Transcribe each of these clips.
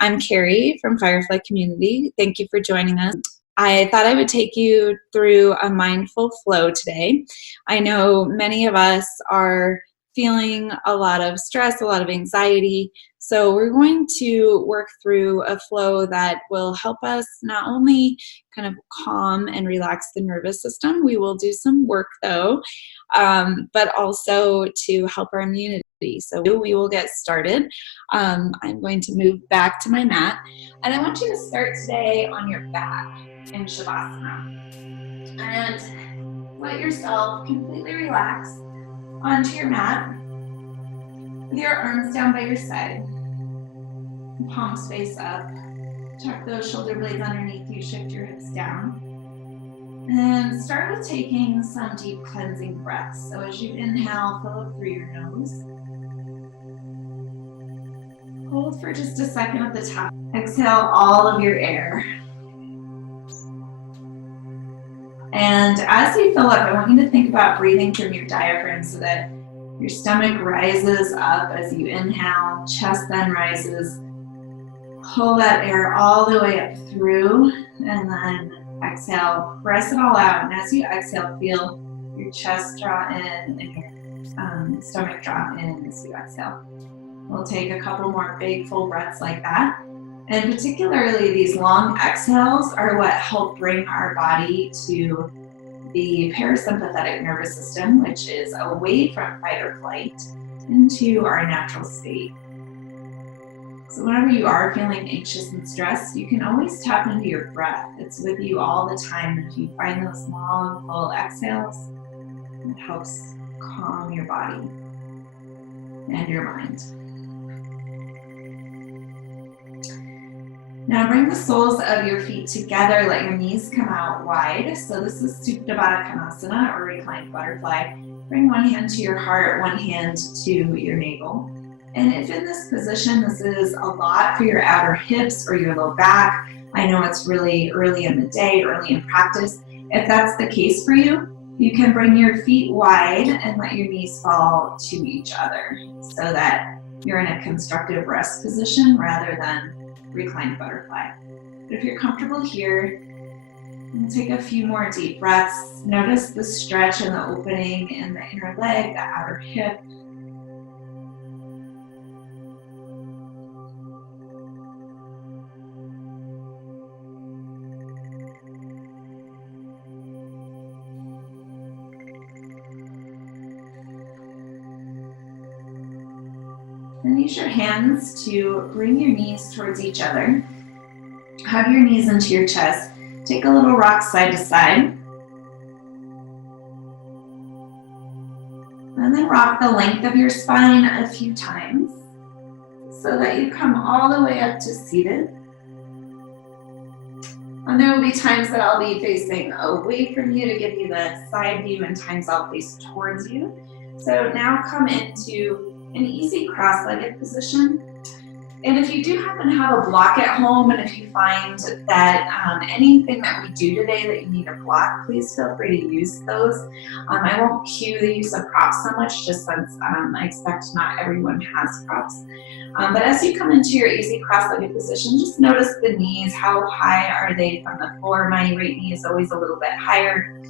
I'm Carrie from Firefly Community. Thank you for joining us. I thought I would take you through a mindful flow today. I know many of us are feeling a lot of stress, a lot of anxiety. So we're going to work through a flow that will help us not only kind of calm and relax the nervous system, we will do some work though, but also to help our immunity. So we will get started. I'm going to move back to my mat, and I want you to start today on your back in Shavasana. And let yourself completely relax onto your mat with your arms down by your side, palms face up. Tuck those shoulder blades underneath you, shift your hips down. And start with taking some deep cleansing breaths. So as you inhale, fill up through your nose. Hold for just a second at the top. Exhale all of your air. And as you fill up, I want you to think about breathing from your diaphragm so that your stomach rises up as you inhale, chest then rises. Pull that air all the way up through, and then exhale, press it all out. And as you exhale, feel your chest draw in and your stomach draw in as you exhale. We'll take a couple more big full breaths like that. And particularly these long exhales are what help bring our body to the parasympathetic nervous system, which is away from fight or flight, into our natural state. So whenever you are feeling anxious and stressed, you can always tap into your breath. It's with you all the time. If you find those long, full exhales, it helps calm your body and your mind. Now bring the soles of your feet together, let your knees come out wide. So this is Supta Baddha Konasana, or reclined butterfly. Bring one hand to your heart, one hand to your navel. And if in this position, this is a lot for your outer hips or your low back, I know it's really early in the day, early in practice. If that's the case for you, you can bring your feet wide and let your knees fall to each other so that you're in a constructive rest position rather than reclined butterfly. But if you're comfortable here, take a few more deep breaths. Notice the stretch and the opening in the inner leg, the outer hip. And use your hands to bring your knees towards each other. Hug your knees into your chest. Take a little rock side to side. And then rock the length of your spine a few times so that you come all the way up to seated. And there will be times that I'll be facing away from you to give you the side view, and times I'll face towards you. So now come into an easy cross-legged position. And if you do happen to have a block at home, and if you find that anything that we do today that you need a block, please feel free to use those. I won't cue the use of props so much, just since I expect not everyone has props. But as you come into your easy cross-legged position, just notice the knees. How high are they from the floor? My right knee is always a little bit higher,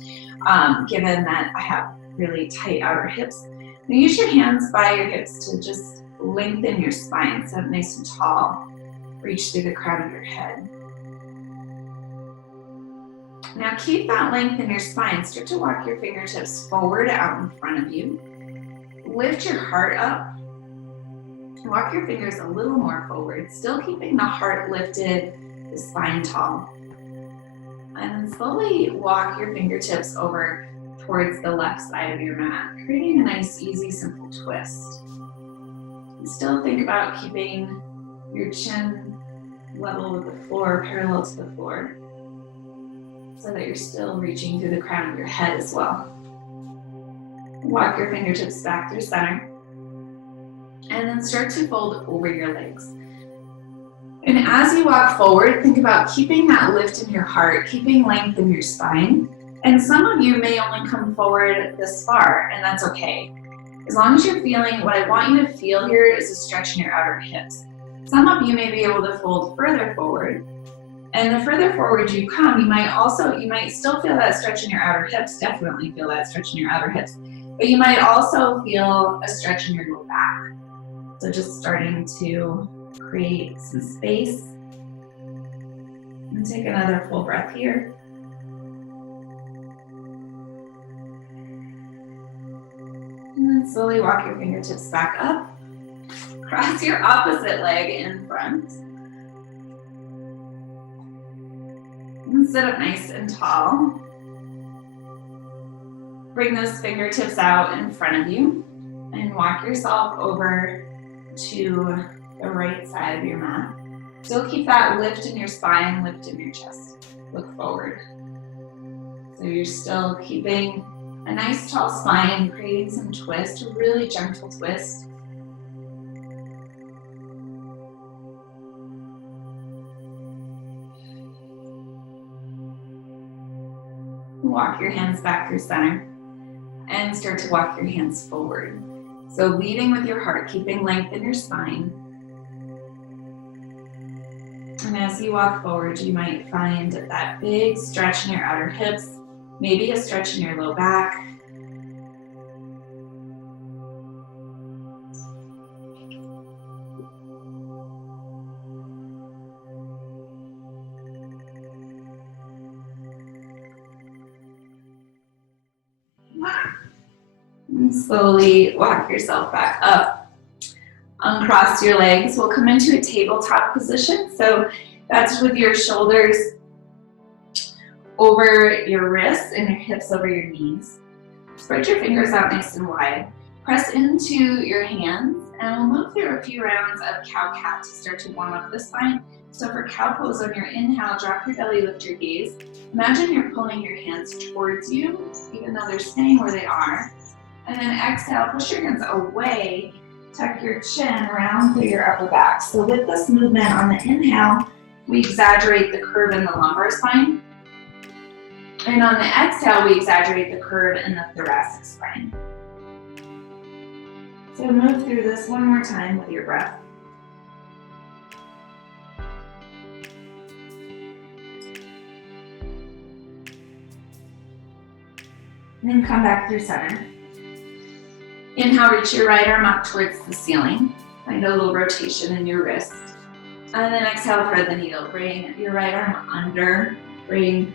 given that I have really tight outer hips. Now use your hands by your hips to just lengthen your spine, so nice and tall. Reach through the crown of your head. Now keep that length in your spine. Start to walk your fingertips forward out in front of you. Lift your heart up. Walk your fingers a little more forward, still keeping the heart lifted, the spine tall. And then slowly walk your fingertips over towards the left side of your mat, creating a nice, easy, simple twist. And still think about keeping your chin level with the floor, parallel to the floor, so that you're still reaching through the crown of your head as well. Walk your fingertips back through center, and then start to fold over your legs. And as you walk forward, think about keeping that lift in your heart, keeping length in your spine. And some of you may only come forward this far, and that's okay. As long as you're feeling, what I want you to feel here is a stretch in your outer hips. Some of you may be able to fold further forward. And the further forward you come, you might still feel that stretch in your outer hips, definitely feel that stretch in your outer hips, but you might also feel a stretch in your low back. So just starting to create some space. And take another full breath here. And then slowly walk your fingertips back up. Cross your opposite leg in front. And sit up nice and tall. Bring those fingertips out in front of you and walk yourself over to the right side of your mat. Still keep that lift in your spine, lift in your chest. Look forward. So you're still keeping a nice tall spine, creating some twist, a really gentle twist. Walk your hands back through center and start to walk your hands forward. So leading with your heart, keeping length in your spine. And as you walk forward, you might find that big stretch in your outer hips, maybe a stretch in your low back. And slowly walk yourself back up. Uncross your legs. We'll come into a tabletop position. So that's with your shoulders over your wrists and your hips over your knees. Spread your fingers out nice and wide. Press into your hands and we'll move through a few rounds of cow-cat to start to warm up the spine. So for cow pose, on your inhale, drop your belly, lift your gaze. Imagine you're pulling your hands towards you, even though they're staying where they are. And then exhale, push your hands away, tuck your chin round through your upper back. So with this movement on the inhale, we exaggerate the curve in the lumbar spine. And on the exhale, we exaggerate the curve in the thoracic spine. So move through this one more time with your breath. And then come back through center. Inhale, reach your right arm up towards the ceiling. Find a little rotation in your wrist. And then exhale, thread the needle. Bring your right arm under. Bring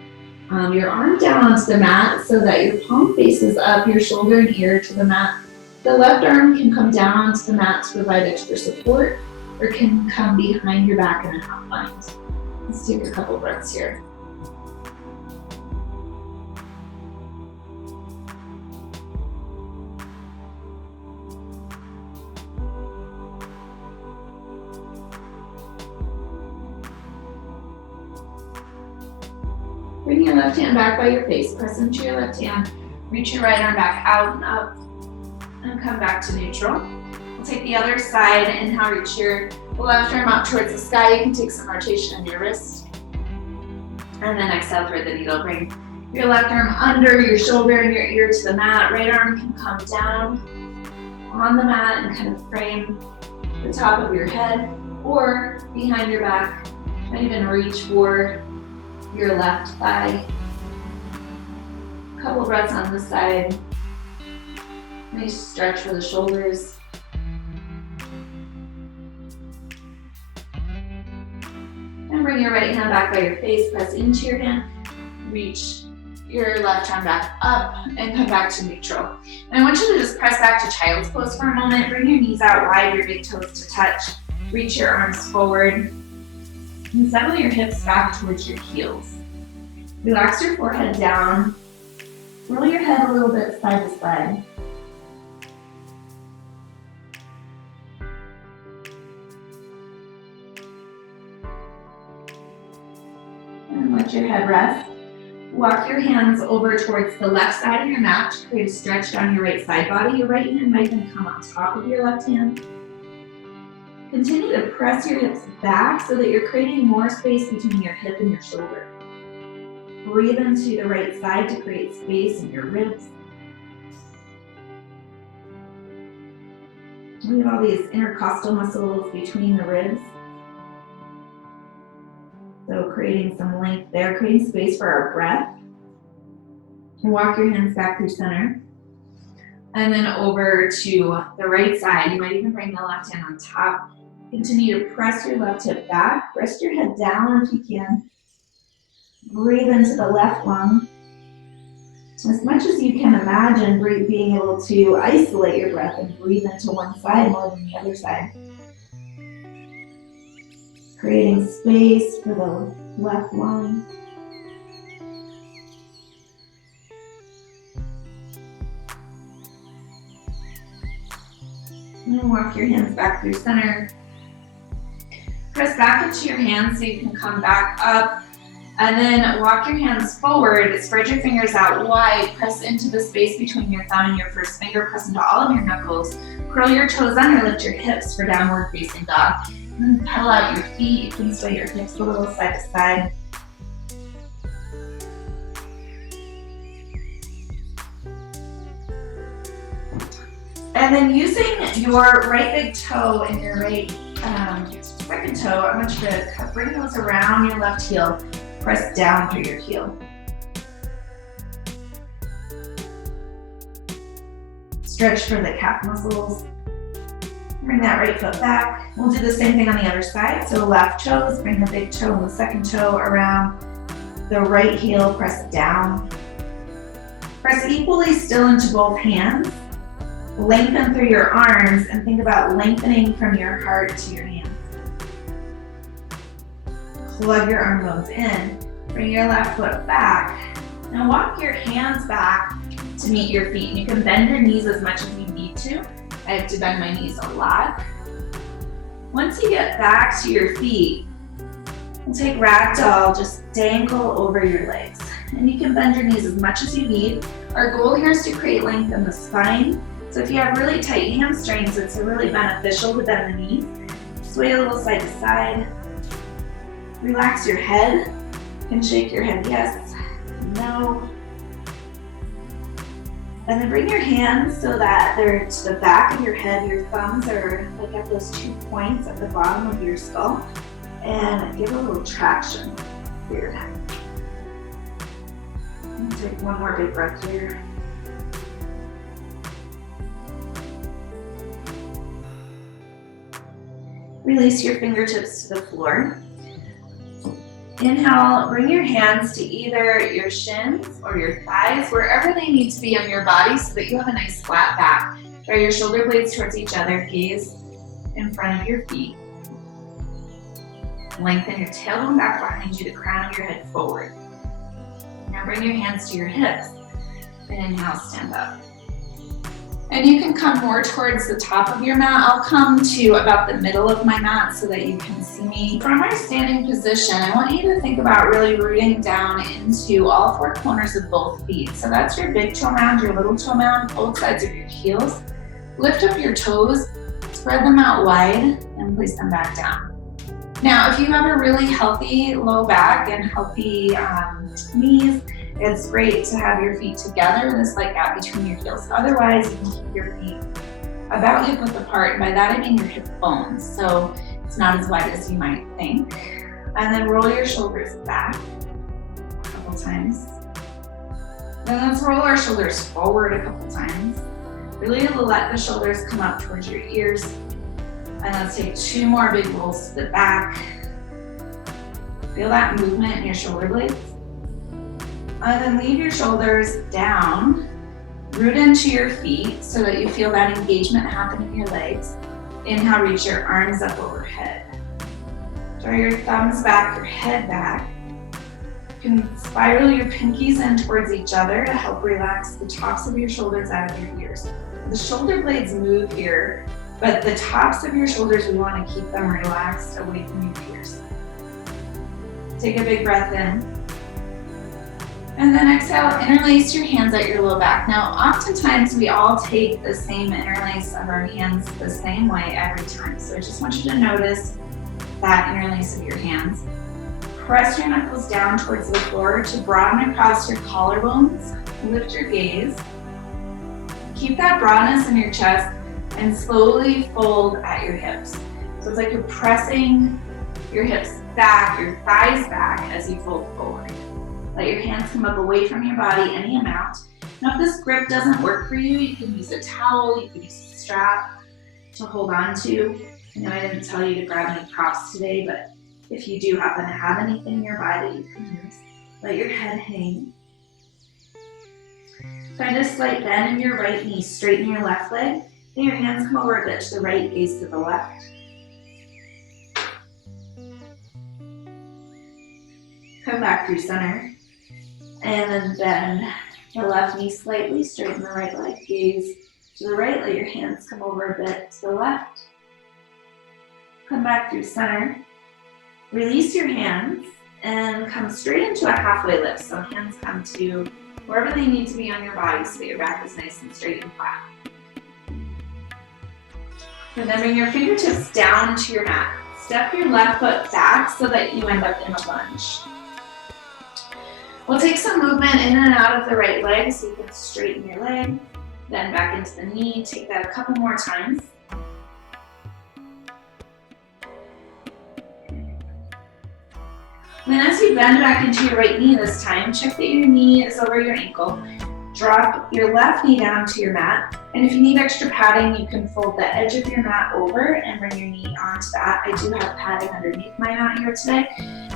your arm down onto the mat so that your palm faces up, your shoulder and ear to the mat. The left arm can come down onto the mat to provide extra support, or can come behind your back in a half bind. Let's take a couple breaths here. Bring your left hand back by your face, press into your left hand, reach your right arm back out and up, and come back to neutral. We'll take the other side, inhale, reach your left arm up towards the sky. You can take some rotation in your wrist. And then exhale, thread the needle. Bring your left arm under your shoulder and your ear to the mat. Right arm can come down on the mat and kind of frame the top of your head or behind your back. And even reach for your left thigh. A couple breaths on this side. Nice stretch for the shoulders. And bring your right hand back by your face, press into your hand, reach your left arm back up and come back to neutral. And I want you to just press back to child's pose for a moment. Bring your knees out wide, your big toes to touch. Reach your arms forward. And settle your hips back towards your heels. Relax your forehead down. Roll your head a little bit side to side. And let your head rest. Walk your hands over towards the left side of your mat to create a stretch down your right side body. Your right hand might then come on top of your left hand. Continue to press your hips back so that you're creating more space between your hip and your shoulder. Breathe into the right side to create space in your ribs. We have all these intercostal muscles between the ribs. So creating some length there, creating space for our breath. And walk your hands back through center. And then over to the right side. You might even bring the left hand on top. Continue to press your left hip back. Rest your head down if you can. Breathe into the left lung. As much as you can imagine, being able to isolate your breath and breathe into one side more than the other side. Creating space for the left lung. And then walk your hands back through center. Press back into your hands so you can come back up. And then walk your hands forward, spread your fingers out wide, press into the space between your thumb and your first finger, press into all of your knuckles, curl your toes under, lift your hips for downward facing dog. And then pedal out your feet, you can sway your hips a little side to side. And then using your right big toe and your right second toe, I want you to bring those around your left heel. Press down through your heel. Stretch for the calf muscles. Bring that right foot back. We'll do the same thing on the other side. So left toes, bring the big toe and the second toe around the right heel, press down. Press equally still into both hands. Lengthen through your arms and think about lengthening from your heart to your hands. Plug your arm bones in. Bring your left foot back. Now walk your hands back to meet your feet. You can bend your knees as much as you need to. I have to bend my knees a lot. Once you get back to your feet, we'll take ragdoll, just dangle over your legs. And you can bend your knees as much as you need. Our goal here is to create length in the spine. So if you have really tight hamstrings, it's really beneficial to bend the knees. Sway a little side to side. Relax your head. You can shake your head yes, no. And then bring your hands so that they're to the back of your head. Your thumbs are like at those 2 points at the bottom of your skull. And give a little traction for your neck. Take one more big breath here. Release your fingertips to the floor. Inhale, bring your hands to either your shins or your thighs, wherever they need to be on your body so that you have a nice flat back. Draw your shoulder blades towards each other, gaze in front of your feet. Lengthen your tailbone back behind you, the crown of your head forward. Now bring your hands to your hips and inhale, stand up. And you can come more towards the top of your mat. I'll come to about the middle of my mat so that you can see me. From our standing position, I want you to think about really rooting down into all 4 corners of both feet. So that's your big toe mound, your little toe mound, both sides of your heels. Lift up your toes, spread them out wide, and place them back down. Now, if you have a really healthy low back and healthy knees, it's great to have your feet together, this light gap between your heels. Otherwise, you can keep your feet about hip width apart. And by that, I mean your hip bones. So it's not as wide as you might think. And then roll your shoulders back a couple times. Then let's roll our shoulders forward a couple times. Really let the shoulders come up towards your ears. And let's take 2 more big rolls to the back. Feel that movement in your shoulder blades. And then leave your shoulders down, root into your feet so that you feel that engagement happen in your legs. Inhale, reach your arms up overhead. Draw your thumbs back, your head back. You can spiral your pinkies in towards each other to help relax the tops of your shoulders out of your ears. The shoulder blades move here, but the tops of your shoulders, we want to keep them relaxed away from your ears. Take a big breath in. And then exhale, interlace your hands at your low back. Now, oftentimes we all take the same interlace of our hands the same way every time. So I just want you to notice that interlace of your hands. Press your knuckles down towards the floor to broaden across your collarbones. Lift your gaze. Keep that broadness in your chest and slowly fold at your hips. So it's like you're pressing your hips back, your thighs back as you fold forward. Let your hands come up away from your body any amount. Now if this grip doesn't work for you, you can use a towel, you can use a strap to hold on to. I know I didn't tell you to grab any props today, but if you do happen to have anything nearby that you can use, let your head hang. Find a slight bend in your right knee, straighten your left leg. Then your hands come over a bit to the right, gaze to the left. Come back through center. And then bend the left knee slightly, straighten the right leg, gaze to the right, let your hands come over a bit to the left. Come back through center. Release your hands and come straight into a halfway lift. So hands come to wherever they need to be on your body so that your back is nice and straight and flat. And then bring your fingertips down to your mat. Step your left foot back so that you end up in a lunge. We'll take some movement in and out of the right leg so you can straighten your leg, then back into the knee. Take that a couple more times. And then as you bend back into your right knee this time, check that your knee is over your ankle. Drop your left knee down to your mat. And if you need extra padding, you can fold the edge of your mat over and bring your knee onto that. I do have padding underneath my mat here today,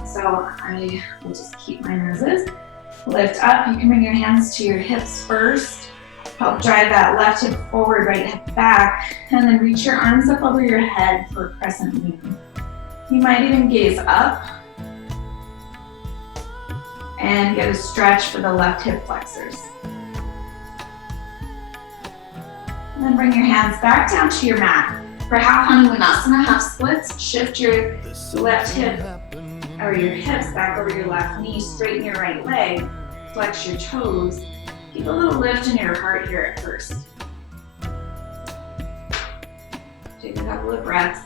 so I will just keep mine as is. Lift up. You can bring your hands to your hips first. Help drive that left hip forward, right hip back, and then reach your arms up over your head for a crescent moon. You might even gaze up and get a stretch for the left hip flexors. And then bring your hands back down to your mat. For half Hanumanasana, half splits, shift your left hip or your hips back over your left knee, straighten your right leg, flex your toes. Keep a little lift in your heart here at first. Take a couple of breaths.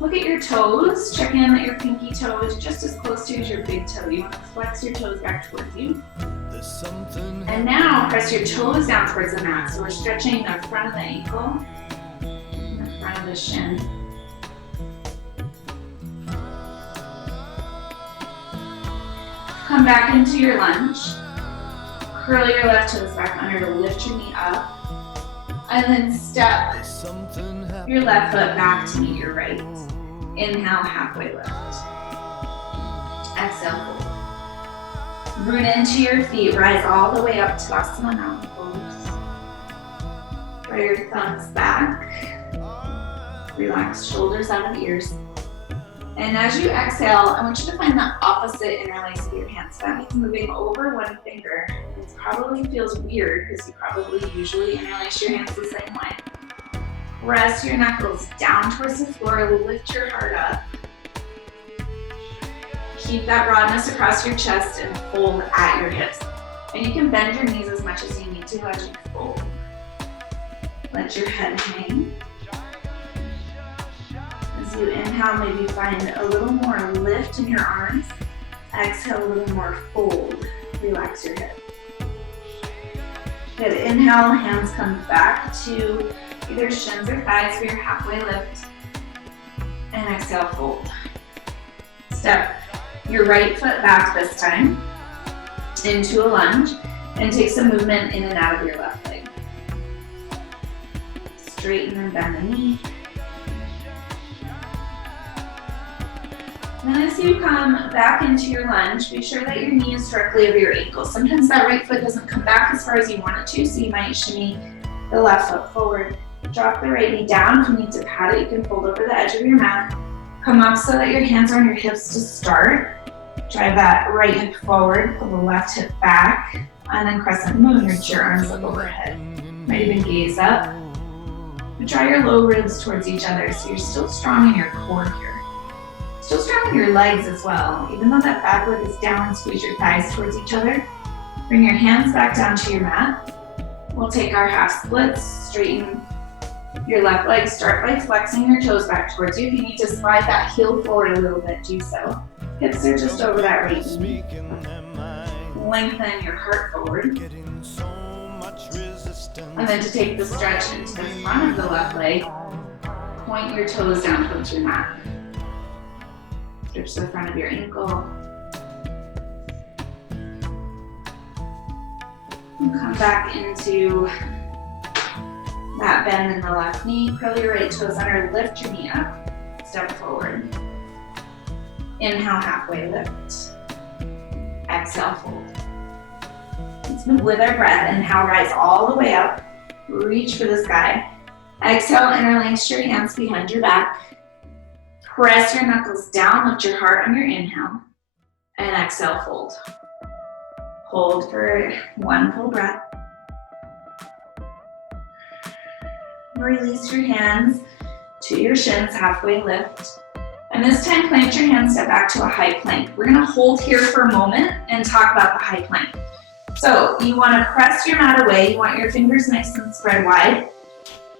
Look at your toes. Check in that your pinky toe is just as close to you as your big toe. You want to flex your toes back towards you. And now press your toes down towards the mat. So we're stretching the front of the ankle and the front of the shin. Come back into your lunge. Curl your left toes back under to lift your knee up. And then step your left foot back to meet your right. Inhale, halfway lift. Exhale, fold. Root into your feet, rise all the way up to Tadasana Mountain Pose. Draw your thumbs back. Relax shoulders out of ears. And as you exhale, I want you to find the opposite interlace of your hands. That means moving over one finger. It probably feels weird because you probably usually interlace your hands the same way. Press your knuckles down towards the floor, lift your heart up. Keep that broadness across your chest and fold at your hips. And you can bend your knees as much as you need to as you fold. Let your head hang. As you inhale, maybe find a little more lift in your arms. Exhale, a little more fold. Relax your hips. Good. Inhale, hands come back to either shins or thighs for your halfway lift. And exhale, fold. Step your right foot back this time into a lunge and take some movement in and out of your left leg. Straighten and bend the knee. And as you come back into your lunge, be sure that your knee is directly over your ankle. Sometimes that right foot doesn't come back as far as you want it to, so you might shimmy the left foot forward. Drop the right knee down. If you need to pat it, you can fold over the edge of your mat. Come up so that your hands are on your hips to start. Drive that right hip forward, pull the left hip back, and then crescent moon, reach your arms up overhead. Might even gaze up. But draw your low ribs towards each other so you're still strong in your core here. Still strong in your legs as well. Even though that back leg is down, squeeze your thighs towards each other. Bring your hands back down to your mat. We'll take our half splits, straighten your left leg. Start by flexing your toes back towards you. If you need to slide that heel forward a little bit, do so. Hips are just over that right knee. Lengthen your heart forward. And then to take the stretch into the front of the left leg, point your toes down towards your mat. Stretch the front of your ankle. And come back into that bend in the left knee. Curl your right toes under, lift your knee up, step forward. Inhale, halfway lift. Exhale, fold. Let's move with our breath. Inhale, rise all the way up. Reach for the sky. Exhale, interlace your hands behind your back. Press your knuckles down, lift your heart on your inhale. And exhale, fold. Hold for one full breath. Release your hands to your shins, halfway lift. And this time, plant your hands, step back to a high plank. We're gonna hold here for a moment and talk about the high plank. So you wanna press your mat away. You want your fingers nice and spread wide.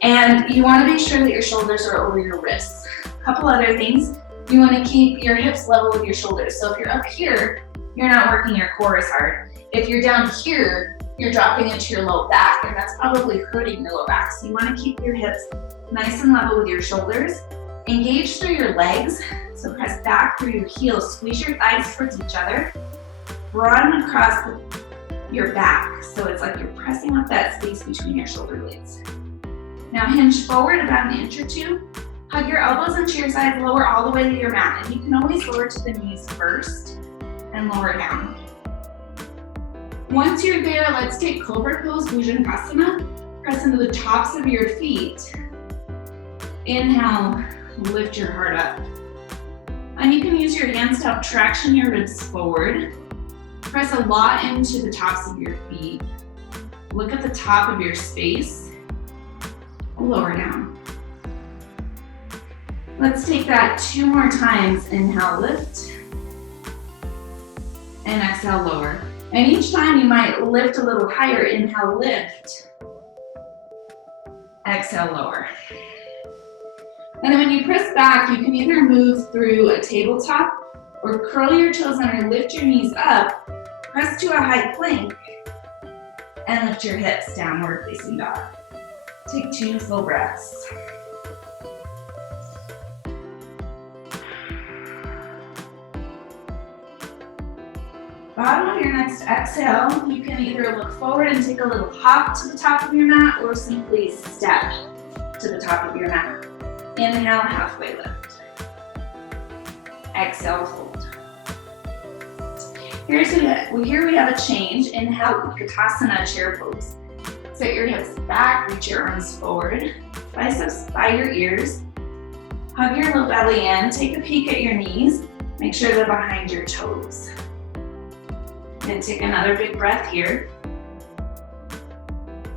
And you wanna make sure that your shoulders are over your wrists. A couple other things, you wanna keep your hips level with your shoulders. So if you're up here, you're not working your core as hard. If you're down here, you're dropping into your low back, and that's probably hurting your low back. So you wanna keep your hips nice and level with your shoulders. Engage through your legs, so press back through your heels. Squeeze your thighs towards each other. Broaden across your back, so it's like you're pressing up that space between your shoulder blades. Now hinge forward about an inch or two. Hug your elbows into your sides, lower all the way to your mat. And you can always lower to the knees first and lower down. Once you're there, let's take Cobra Pose, Bhujangasana. Press into the tops of your feet. Inhale, lift your heart up. And you can use your hands to help traction your ribs forward. Press a lot into the tops of your feet. Look at the top of your space. Lower down. Let's take that 2 more times. Inhale, lift. And exhale, lower. And each time you might lift a little higher. Inhale, lift. Exhale, lower. And then when you press back, you can either move through a tabletop or curl your toes under, lift your knees up, press to a high plank, and lift your hips, downward facing dog. Take 2 full breaths. Bottom of your next exhale, you can either look forward and take a little hop to the top of your mat or simply step to the top of your mat. Inhale, halfway lift. Exhale, fold. Here we have a change. Inhale, Utkatasana, chair pose. Set your hips back, reach your arms forward. Biceps by your ears. Hug your low belly in. Take a peek at your knees. Make sure they're behind your toes. And take another big breath here.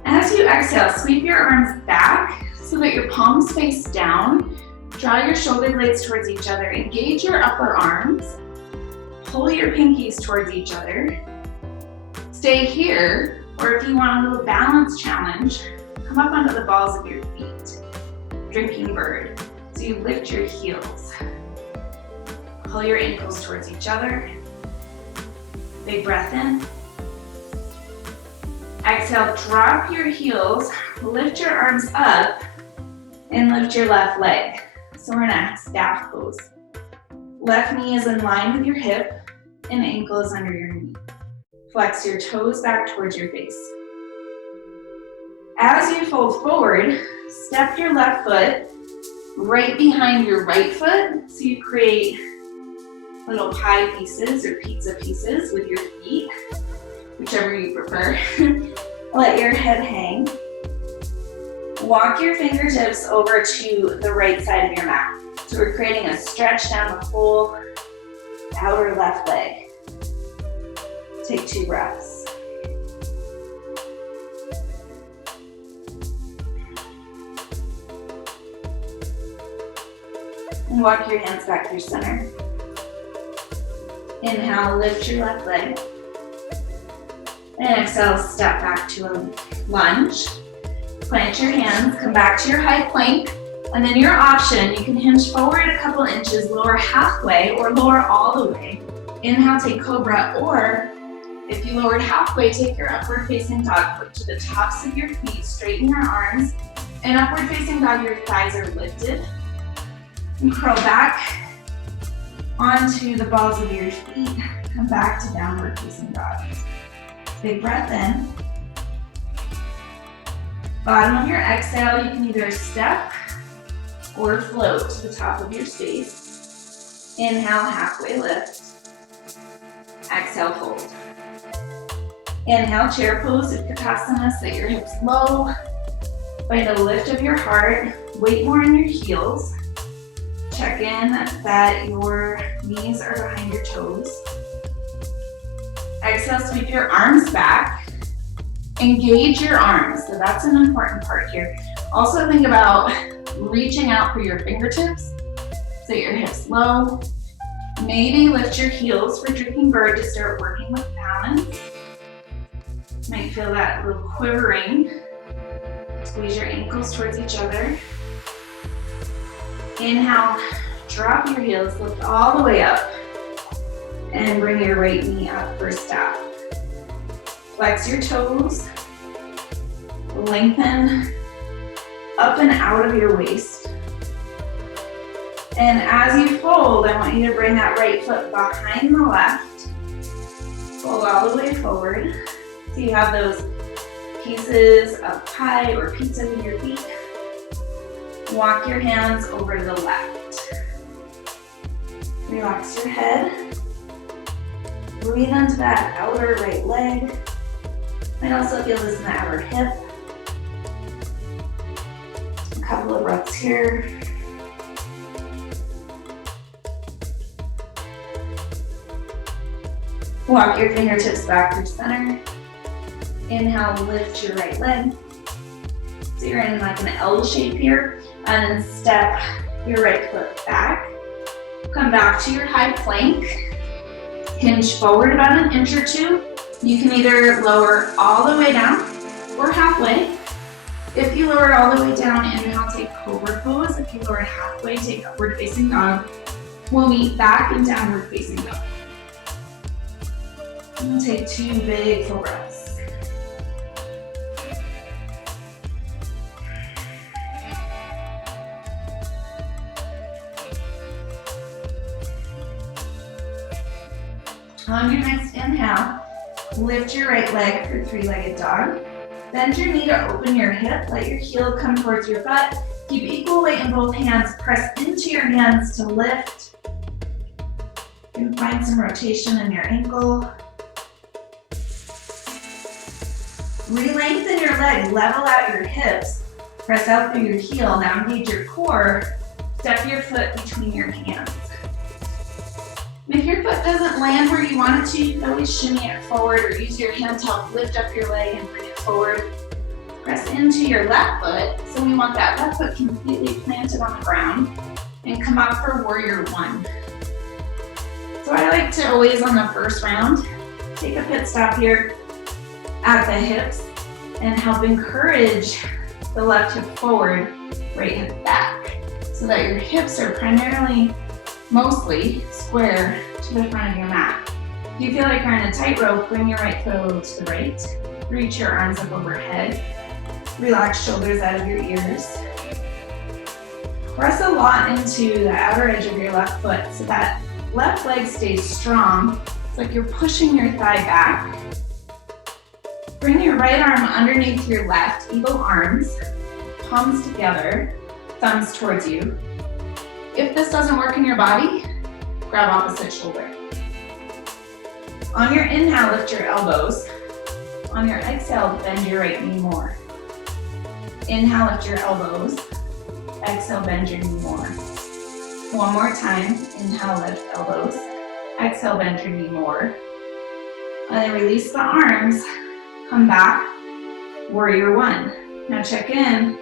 As you exhale, sweep your arms back so that your palms face down. Draw your shoulder blades towards each other. Engage your upper arms. Pull your pinkies towards each other. Stay here, or if you want a little balance challenge, come up onto the balls of your feet. Drinking bird. So you lift your heels. Pull your ankles towards each other. Big breath in. Exhale, drop your heels, lift your arms up, and lift your left leg. So we're in a staff pose. Left knee is in line with your hip, and ankle is under your knee. Flex your toes back towards your face. As you fold forward, step your left foot right behind your right foot, so you create little pie pieces or pizza pieces with your feet, whichever you prefer. Let your head hang. Walk your fingertips over to the right side of your mat. So we're creating a stretch down the whole outer left leg. Take 2 breaths. And walk your hands back through center. Inhale, lift your left leg. And exhale, step back to a lunge. Plant your hands, come back to your high plank. And then your option, you can hinge forward a couple inches, lower halfway or lower all the way. Inhale, take cobra, or if you lowered halfway, take your upward facing dog. Foot to the tops of your feet, straighten your arms. In upward facing dog, your thighs are lifted. And curl back onto the balls of your feet. Come back to downward facing dog. Big breath in. Bottom of your exhale, you can either step or float to the top of your space. Inhale, halfway lift. Exhale, fold. Inhale, chair pose, Utkatasana, set your hips low. Find a lift of your heart, weight more in your heels. Check in that your knees are behind your toes. Exhale, sweep your arms back. Engage your arms, so that's an important part here. Also think about reaching out for your fingertips. Set your hips low. Maybe lift your heels for Drooping Bird to start working with balance. Might feel that little quivering. Squeeze your ankles towards each other. Inhale, drop your heels, lift all the way up. And bring your right knee up for a step. Flex your toes. Lengthen up and out of your waist. And as you fold, I want you to bring that right foot behind the left. Fold all the way forward. So you have those pieces of pie or pizza with your feet. Walk your hands over to the left. Relax your head. Breathe into that outer right leg. Might also feel this in the outer hip. A couple of breaths here. Walk your fingertips back through center. Inhale, lift your right leg. So you're in like an L shape here. And then step your right foot back. Come back to your high plank. Hinge forward about an inch or two. You can either lower all the way down or halfway. If you lower all the way down, inhale, take cobra pose. If you lower halfway, take upward facing dog. We'll meet back in downward facing dog. And we'll take 2 big full breaths. On your next inhale, lift your right leg for 3-legged dog. Bend your knee to open your hip. Let your heel come towards your butt. Keep equal weight in both hands. Press into your hands to lift. You can find some rotation in your ankle. Re-lengthen your leg. Level out your hips. Press out through your heel. Now engage your core. Step your foot between your hands. If your foot doesn't land where you want it to, you can always shimmy it forward or use your hand to help lift up your leg and bring it forward. Press into your left foot. So we want that left foot completely planted on the ground and come up for warrior 1. So I like to always on the first round, take a pit stop here at the hips and help encourage the left hip forward, right hip back, so that your hips are primarily mostly square to the front of your mat. If you feel like you're on a tightrope, bring your right foot a little to the right. Reach your arms up overhead. Relax shoulders out of your ears. Press a lot into the outer edge of your left foot so that left leg stays strong. It's like you're pushing your thigh back. Bring your right arm underneath your left, eagle arms, palms together, thumbs towards you. If this doesn't work in your body, grab opposite shoulder. On your inhale, lift your elbows. On your exhale, bend your right knee more. Inhale, lift your elbows. Exhale, bend your knee more. One more time. Inhale, lift elbows. Exhale, bend your knee more. And then release the arms. Come back. Warrior 1. Now check in.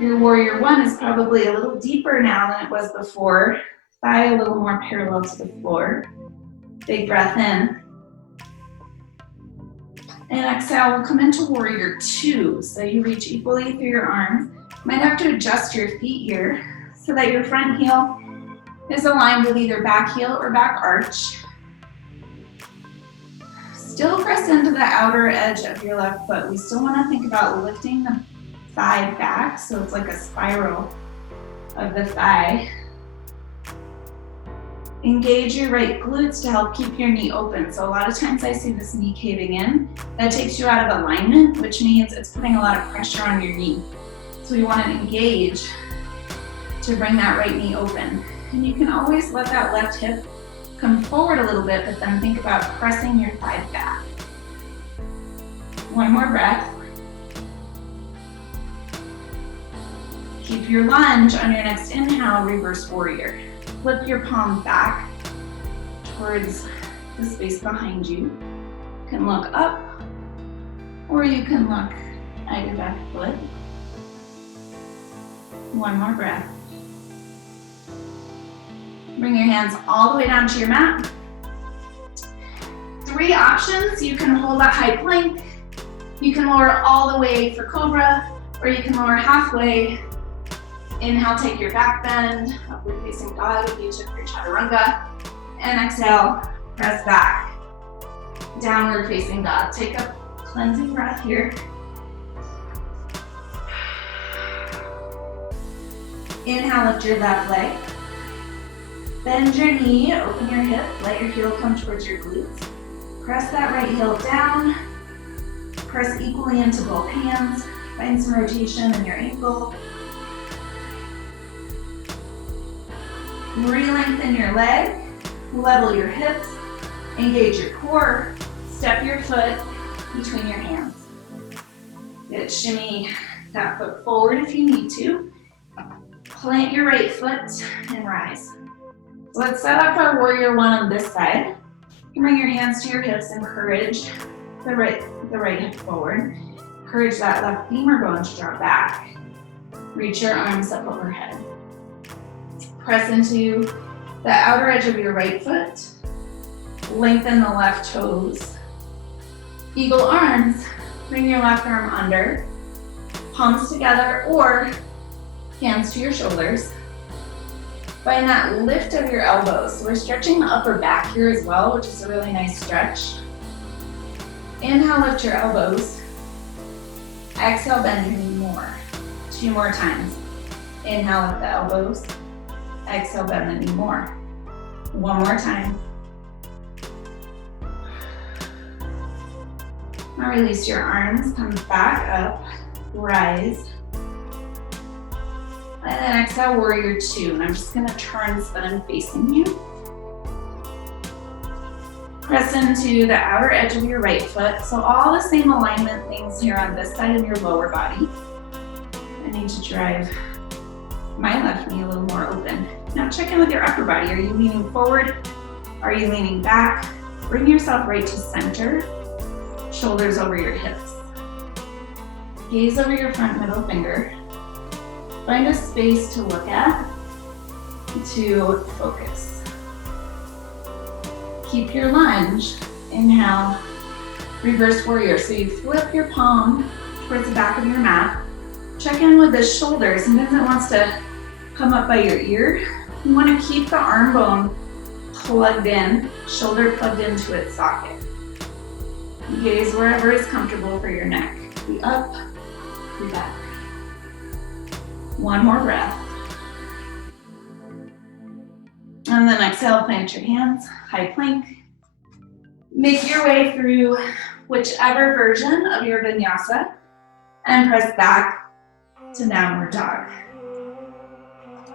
Your warrior 1 is probably a little deeper now than it was before. Thigh a little more parallel to the floor. Big breath in. And exhale, we'll come into warrior 2. So you reach equally through your arms. Might have to adjust your feet here so that your front heel is aligned with either back heel or back arch. Still press into the outer edge of your left foot. We still want to think about lifting the thigh back, so it's like a spiral of the thigh. Engage your right glutes to help keep your knee open. So a lot of times I see this knee caving in. That takes you out of alignment, which means it's putting a lot of pressure on your knee. So we want to engage to bring that right knee open. And you can always let that left hip come forward a little bit, but then think about pressing your thigh back. One more breath. Keep your lunge on your next inhale, reverse warrior. Flip your palm back towards the space behind you. You can look up, or you can look at your back foot. One more breath. Bring your hands all the way down to your mat. 3 options. You can hold a high plank. You can lower all the way for cobra, or you can lower halfway. Inhale, take your back bend, upward facing dog if you took your chaturanga. And exhale, press back. Downward facing dog. Take a cleansing breath here. Inhale, lift your left leg. Bend your knee, open your hip, let your heel come towards your glutes. Press that right heel down. Press equally into both hands. Find some rotation in your ankle. Re-lengthen your leg, level your hips, engage your core, step your foot between your hands. Good, shimmy that foot forward if you need to. Plant your right foot and rise. So let's set up our warrior one on this side. You can bring your hands to your hips, encourage the right hip forward. Encourage that left femur bone to draw back. Reach your arms up overhead. Press into the outer edge of your right foot. Lengthen the left toes. Eagle arms, bring your left arm under. Palms together or hands to your shoulders. Find that lift of your elbows. So we're stretching the upper back here as well, which is a really nice stretch. Inhale, lift your elbows. Exhale, bend your knee more. 2 more times. Inhale, lift the elbows. Exhale, bend the knee more. 1 more time. Now release your arms, come back up, rise. And then exhale, warrior 2. And I'm just gonna turn so that I'm facing you. Press into the outer edge of your right foot. So all the same alignment things here on this side of your lower body. I need to drive my left knee a little more open. Now check in with your upper body. Are you leaning forward? Are you leaning back? Bring yourself right to center. Shoulders over your hips. Gaze over your front middle finger. Find a space to look at, to focus. Keep your lunge. Inhale, reverse warrior. So you flip your palm towards the back of your mat. Check in with the shoulders. Sometimes it wants to come up by your ear. You want to keep the arm bone plugged in, shoulder plugged into its socket. Gaze wherever is comfortable for your neck. Be up, be back. 1 more breath. And then exhale, plant your hands, high plank. Make your way through whichever version of your vinyasa and press back to downward dog.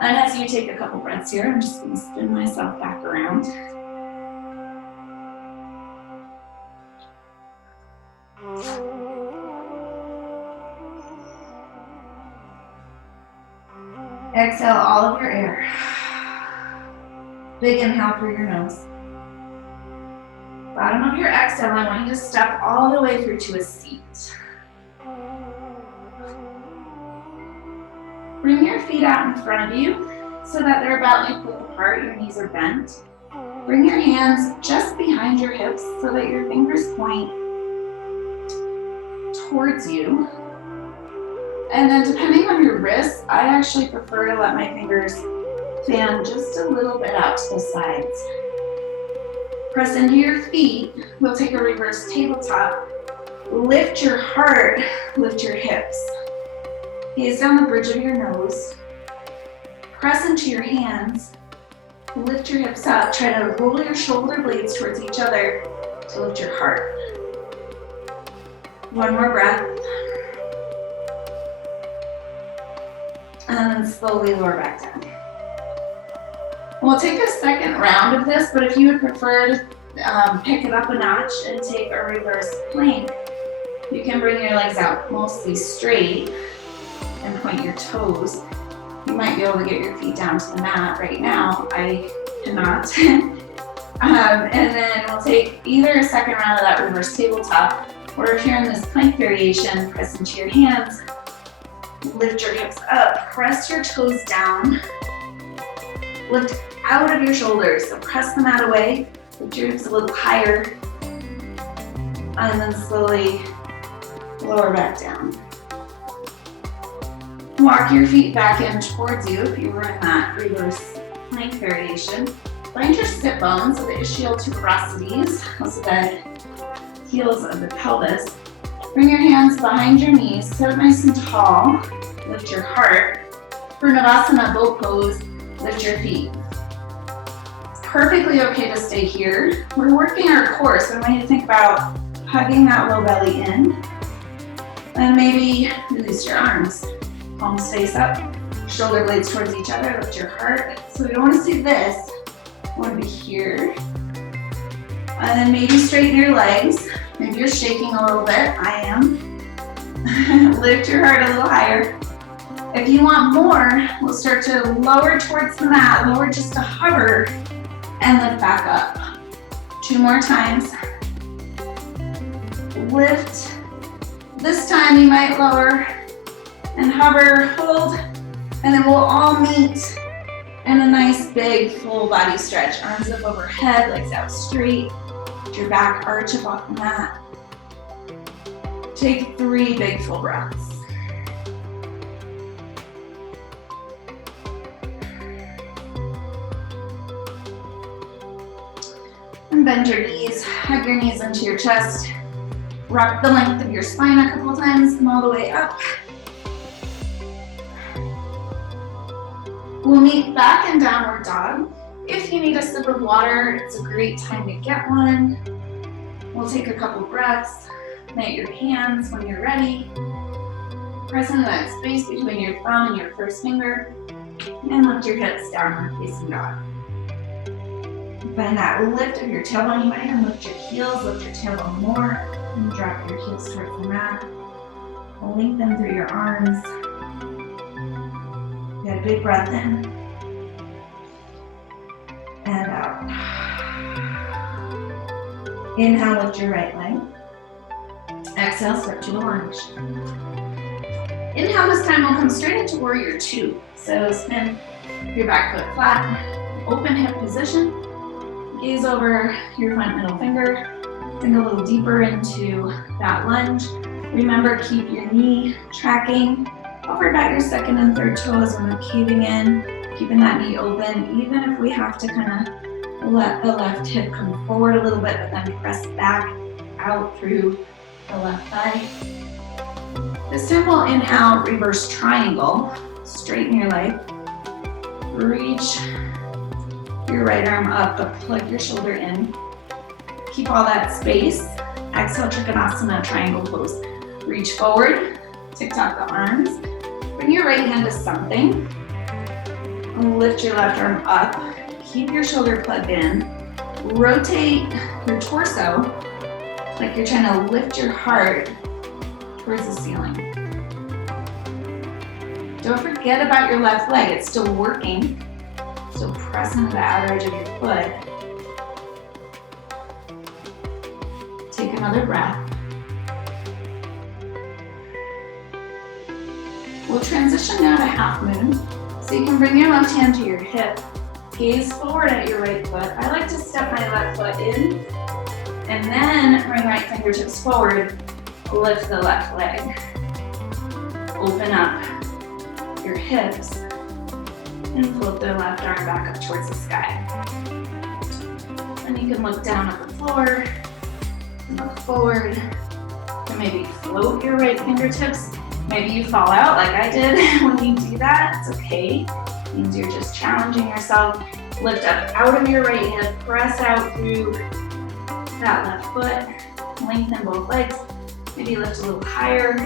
And as you take a couple breaths here, I'm just going to spin myself back around. Exhale all of your air. Big inhale through your nose. Bottom of your exhale, I want you to step all the way through to a seat. Bring your feet out in front of you so that they're about equal apart, your knees are bent. Bring your hands just behind your hips so that your fingers point towards you. And then depending on your wrists, I actually prefer to let my fingers fan just a little bit out to the sides. Press into your feet. We'll take a reverse tabletop. Lift your heart, lift your hips. Gaze down the bridge of your nose. Press into your hands. Lift your hips up. Try to roll your shoulder blades towards each other to lift your heart. One more breath. And then slowly lower back down. We'll take a second round of this, but if you would prefer to pick it up a notch and take a reverse plank, you can bring your legs out mostly straight and point your toes. You might be able to get your feet down to the mat right now. I cannot. And then we'll take either a second round of that reverse tabletop, or if you're in this plank variation, press into your hands, lift your hips up, press your toes down, lift out of your shoulders, so press the mat away, lift your hips a little higher, and then slowly lower back down. Walk your feet back in towards you if you were in that reverse plank variation. Find your sit bones, so the ischial tuberosities, also the heels of the pelvis. Bring your hands behind your knees, sit up nice and tall, lift your heart. For Navasana boat pose, lift your feet. It's perfectly okay to stay here. We're working our core, so I want you to think about hugging that low belly in. And maybe release your arms. Palms face up, shoulder blades towards each other, lift your heart. So we don't want to see this, we want to be here. And then maybe straighten your legs. Maybe you're shaking a little bit, I am. Lift your heart a little higher. If you want more, we'll start to lower towards the mat, lower just to hover, and lift back up. 2 more times. Lift. This time you might lower and hover, hold, and then we'll all meet in a nice big full body stretch. Arms up overhead, legs out straight. Let your back arch up off the mat. Take 3 big full breaths. And bend your knees, hug your knees into your chest. Rock the length of your spine a couple times, come all the way up. We'll meet back in downward dog. If you need a sip of water, it's a great time to get one. We'll take a couple breaths, mat your hands when you're ready. Press into that space between your thumb and your first finger, and lift your hips downward facing dog. Find that lift of your tailbone. You might even lift your heels, lift your tailbone more, and drop your heels towards the mat. Lengthen through your arms. Get a big breath in and out. Inhale, lift your right leg. Exhale, step to a lunge. Inhale, this time we'll come straight into warrior 2. So spin your back foot flat, open hip position, gaze over your front middle finger, sink a little deeper into that lunge. Remember, keep your knee tracking. Hover back your second and third toes when we're caving in, keeping that knee open, even if we have to kind of let the left hip come forward a little bit, but then press back out through the left thigh. This time we'll inhale, reverse triangle, straighten your leg, reach your right arm up, but plug your shoulder in. Keep all that space. Exhale, Trikonasana, triangle pose. Reach forward, tick-tock the arms. Bring your right hand to something. Lift your left arm up. Keep your shoulder plugged in. Rotate your torso like you're trying to lift your heart towards the ceiling. Don't forget about your left leg. It's still working. So press into the outer edge of your foot. Take another breath. We'll transition now to half moon. So you can bring your left hand to your hip, gaze forward at your right foot. I like to step my left foot in, and then bring right fingertips forward, lift the left leg. Open up your hips, and float the left arm back up towards the sky. And you can look down at the floor, and look forward, and maybe float your right fingertips. Maybe you fall out like I did. When you do that, it's okay. It means you're just challenging yourself. Lift up out of your right hip, press out through that left foot, lengthen both legs, maybe lift a little higher.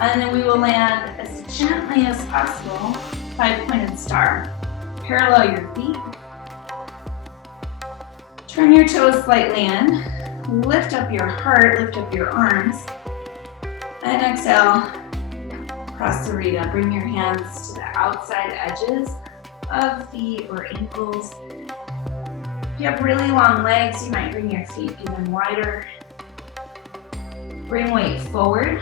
And then we will land as gently as possible, 5-pointed star. Parallel your feet. Turn your toes slightly in, lift up your heart, lift up your arms, and exhale, Prasarita. Bring your hands to the outside edges of feet or ankles. If you have really long legs, you might bring your feet even wider. Bring weight forward,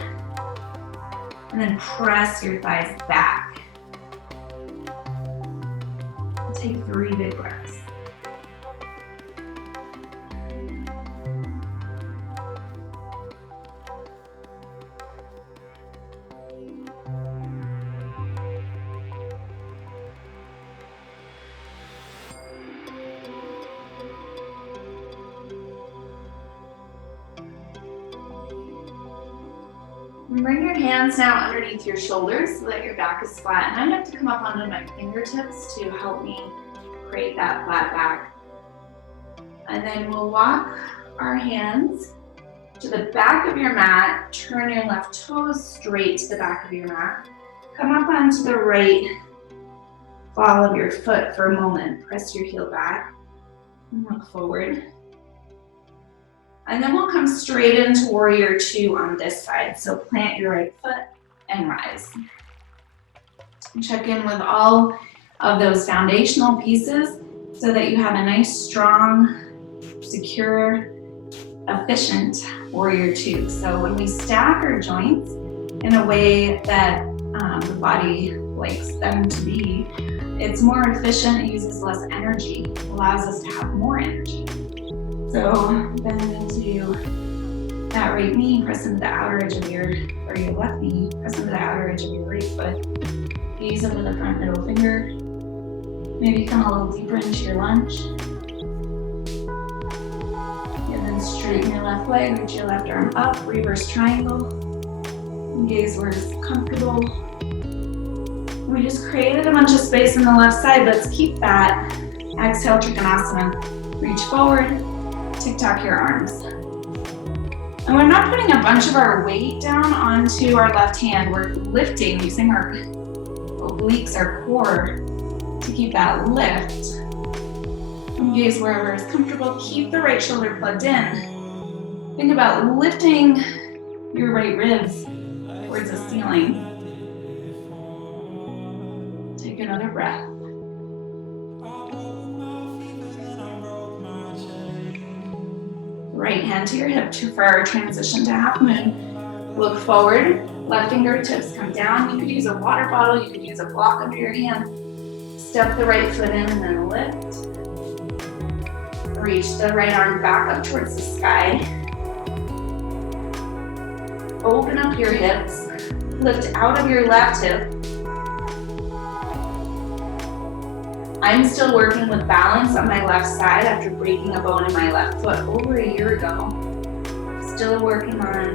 and then press your thighs back. Take 3 big breaths. Bring your hands now underneath your shoulders so that your back is flat. And I'm going to have to come up onto my fingertips to help me create that flat back. And then we'll walk our hands to the back of your mat. Turn your left toes straight to the back of your mat. Come up onto the right ball of your foot for a moment. Press your heel back and look forward. And then we'll come straight into warrior 2 on this side. So plant your right foot and rise. Check in with all of those foundational pieces so that you have a nice, strong, secure, efficient warrior 2. So when we stack our joints in a way that the body likes them to be, it's more efficient, it uses less energy, allows us to have more energy. So bend into that right knee, press into the outer edge of your left knee, press into the outer edge of your right foot. Gaze over the front middle finger. Maybe come a little deeper into your lunge. And then straighten your left leg, reach your left arm up, reverse triangle. Gaze where it's comfortable. We just created a bunch of space on the left side. Let's keep that. Exhale, Trikonasana. Reach forward. TikTok your arms. And we're not putting a bunch of our weight down onto our left hand. We're lifting using our obliques, our core, to keep that lift. And gaze wherever is comfortable. Keep the right shoulder plugged in. Think about lifting your right ribs towards the ceiling. Take another breath. Right hand to your hip for our transition to half moon. Look forward, left fingertips come down. You could use a water bottle, you could use a block under your hand. Step the right foot in and then lift. Reach the right arm back up towards the sky. Open up your hips. Lift out of your left hip. I'm still working with balance on my left side after breaking a bone in my left foot over a year ago. Still working on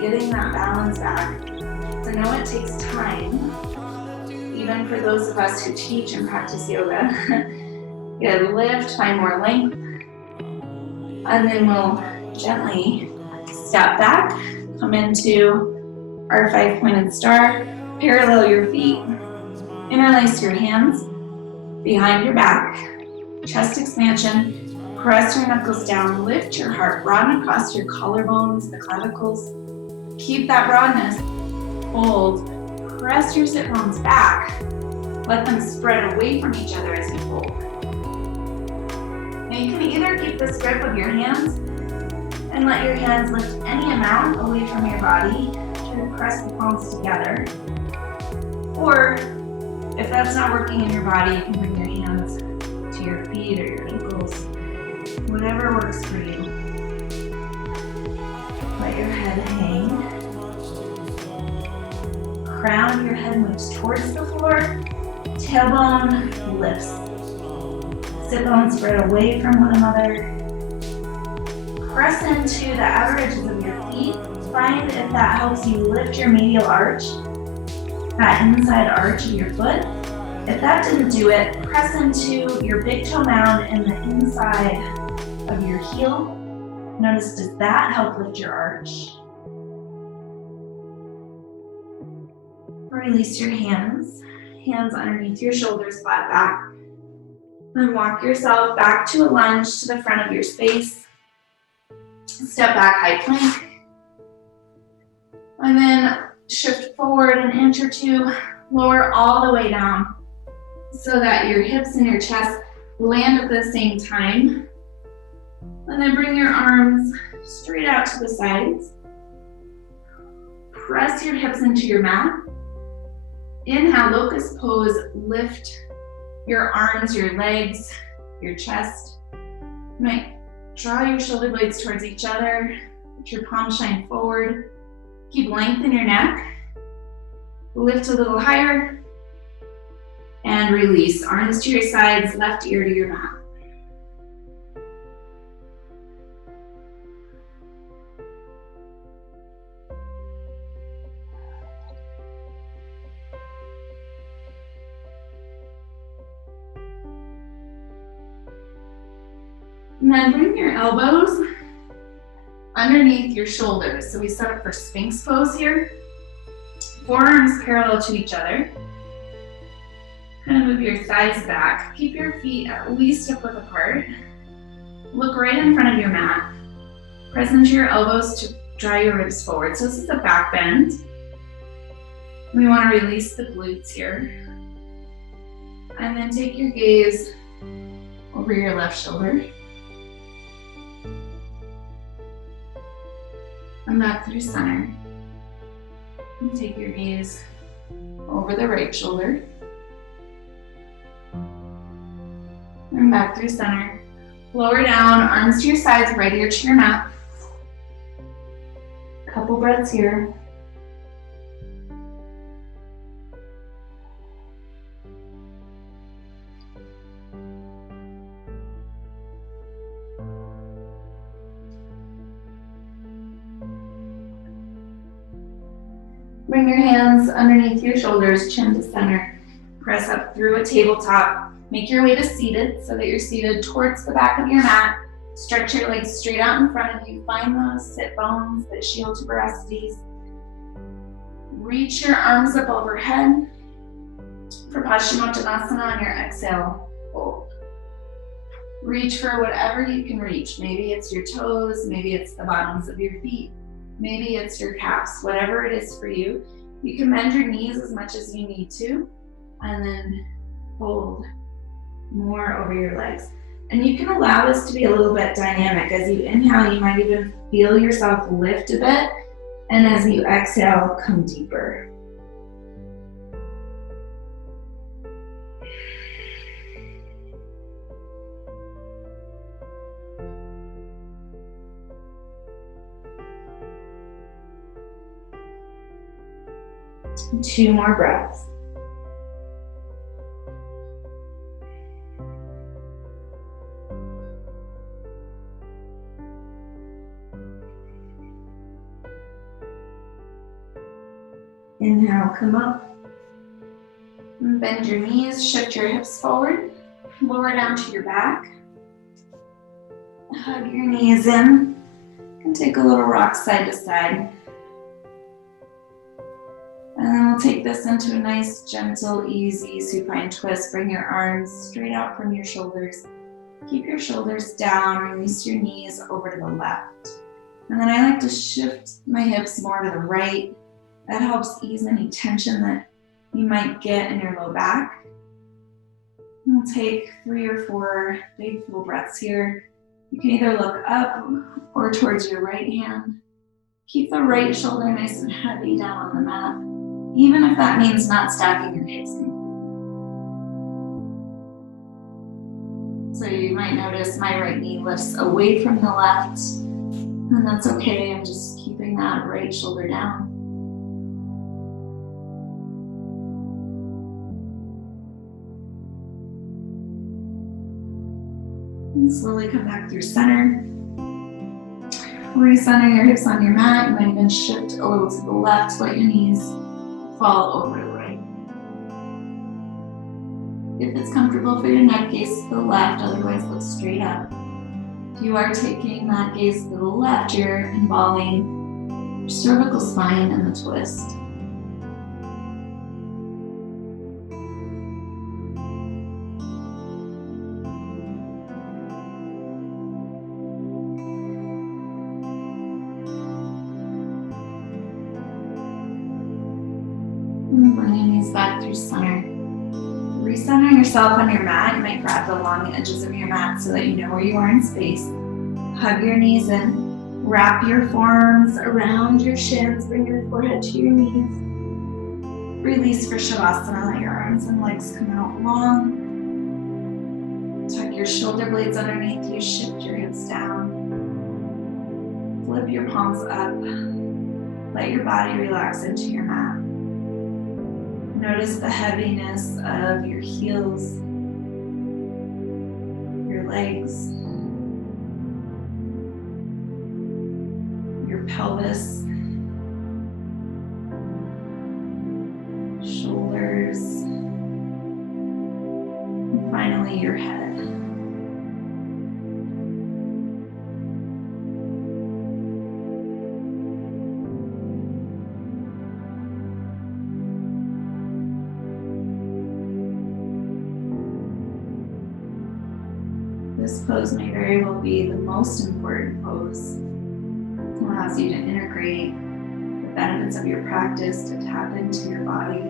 getting that balance back. I know it takes time, even for those of us who teach and practice yoga. You gotta lift, find more length, and then we'll gently step back, come into our 5-pointed star, parallel your feet, interlace your hands behind your back, chest expansion, press your knuckles down, lift your heart, broaden across your collarbones, the clavicles. Keep that broadness, hold, press your sit bones back, let them spread away from each other as you fold. Now you can either keep this grip of your hands and let your hands lift any amount away from your body to press the palms together, or if that's not working in your body, you can bring your hands to your feet or your ankles, whatever works for you. Let your head hang. Crown of your head moves towards the floor. Tailbone lifts. Sit bones spread away from one another. Press into the outer edges of your feet. Find if that helps you lift your medial arch, that inside arch of your foot. If that didn't do it, press into your big toe mound and the inside of your heel. Notice, does that help lift your arch? Release your hands underneath your shoulders, flat back. Then walk yourself back to a lunge to the front of your space. Step back, high plank. And then shift forward an inch or two, lower all the way down so that your hips and your chest land at the same time. And then bring your arms straight out to the sides. Press your hips into your mat. Inhale, locust pose, lift your arms, your legs, your chest. You might draw your shoulder blades towards each other, let your palms shine forward. Keep length in your neck. Lift a little higher and release. Arms to your sides, left ear to your mat. And then bring your elbows underneath your shoulders. So we set up for Sphinx pose here. Forearms parallel to each other. Kind of move your thighs back. Keep your feet at least hip width apart. Look right in front of your mat. Press into your elbows to draw your ribs forward. So this is a back bend. We want to release the glutes here. And then take your gaze over your left shoulder. And back through center. And take your gaze over the right shoulder. And back through center. Lower down, arms to your sides, right ear to your mat. Couple breaths here. Bring your hands underneath your shoulders, chin to center. Press up through a tabletop. Make your way to seated so that you're seated towards the back of your mat. Stretch your legs straight out in front of you. Find those sit bones that shield tuberosities. Reach your arms up overhead for Paschimottanasana on your exhale. Fold. Reach for whatever you can reach. Maybe it's your toes, maybe it's the bottoms of your feet. Maybe it's your calves, whatever it is for you. You can bend your knees as much as you need to, and then fold more over your legs. And you can allow this to be a little bit dynamic. As you inhale, you might even feel yourself lift a bit, and as you exhale, come deeper. Two more breaths. Inhale, come up. Bend your knees, shift your hips forward. Lower down to your back. Hug your knees in. And take a little rock side to side. And then we'll take this into a nice, gentle, easy supine twist. Bring your arms straight out from your shoulders. Keep your shoulders down. Release your knees over to the left. And then I like to shift my hips more to the right. That helps ease any tension that you might get in your low back. We'll take 3 or 4 big full breaths here. You can either look up or towards your right hand. Keep the right shoulder nice and heavy down on the mat, even if that means not stacking your hips. So you might notice my right knee lifts away from the left, and that's okay. I'm just keeping that right shoulder down. And slowly come back through center. Recenter your hips on your mat. You might even shift a little to the left. Let your knees fall over to the right. If it's comfortable for your neck, gaze to the left, otherwise look straight up. If you are taking that gaze to the left, you're involving your cervical spine in the twist. And bring your knees back through center. Recenter yourself on your mat. You might grab the long edges of your mat so that you know where you are in space. Hug your knees in. Wrap your forearms around your shins. Bring your forehead to your knees. Release for Shavasana. Let your arms and legs come out long. Tuck your shoulder blades underneath you. Shift your hips down. Flip your palms up. Let your body relax into your mat. Notice the heaviness of your heels, your legs, your pelvis, shoulders, and finally your head. This pose may very well be the most important pose. It allows you to integrate the benefits of your practice, to tap into your body.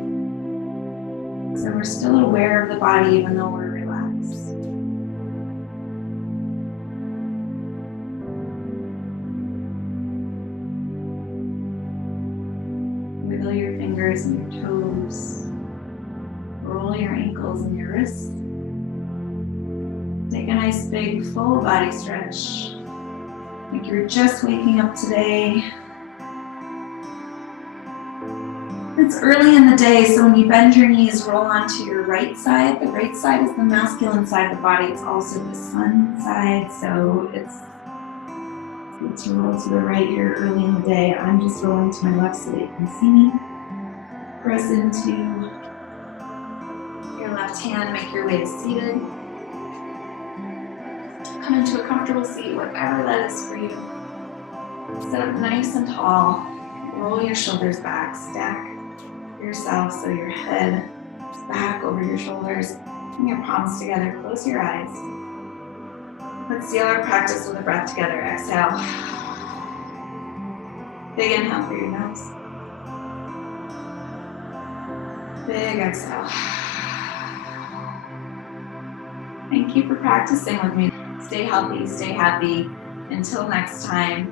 So we're still aware of the body even though we're relaxed. Wiggle your fingers and your toes. Roll your ankles and your wrists. Take a nice big full body stretch. Like you're just waking up today. It's early in the day, so when you bend your knees, roll onto your right side. The right side is the masculine side of the body. It's also the sun side, so it's good to roll to the right here early in the day. I'm just rolling to my left so that you can see me. Press into your left hand, make your way to seated. Come into a comfortable seat, whatever that is for you. Sit up nice and tall. Roll your shoulders back. Stack yourself so your head is back over your shoulders. Bring your palms together. Close your eyes. Let's seal our practice with a breath together. Exhale. Big inhale through your nose. Big exhale. Thank you for practicing with me. Stay healthy, stay happy. Until next time.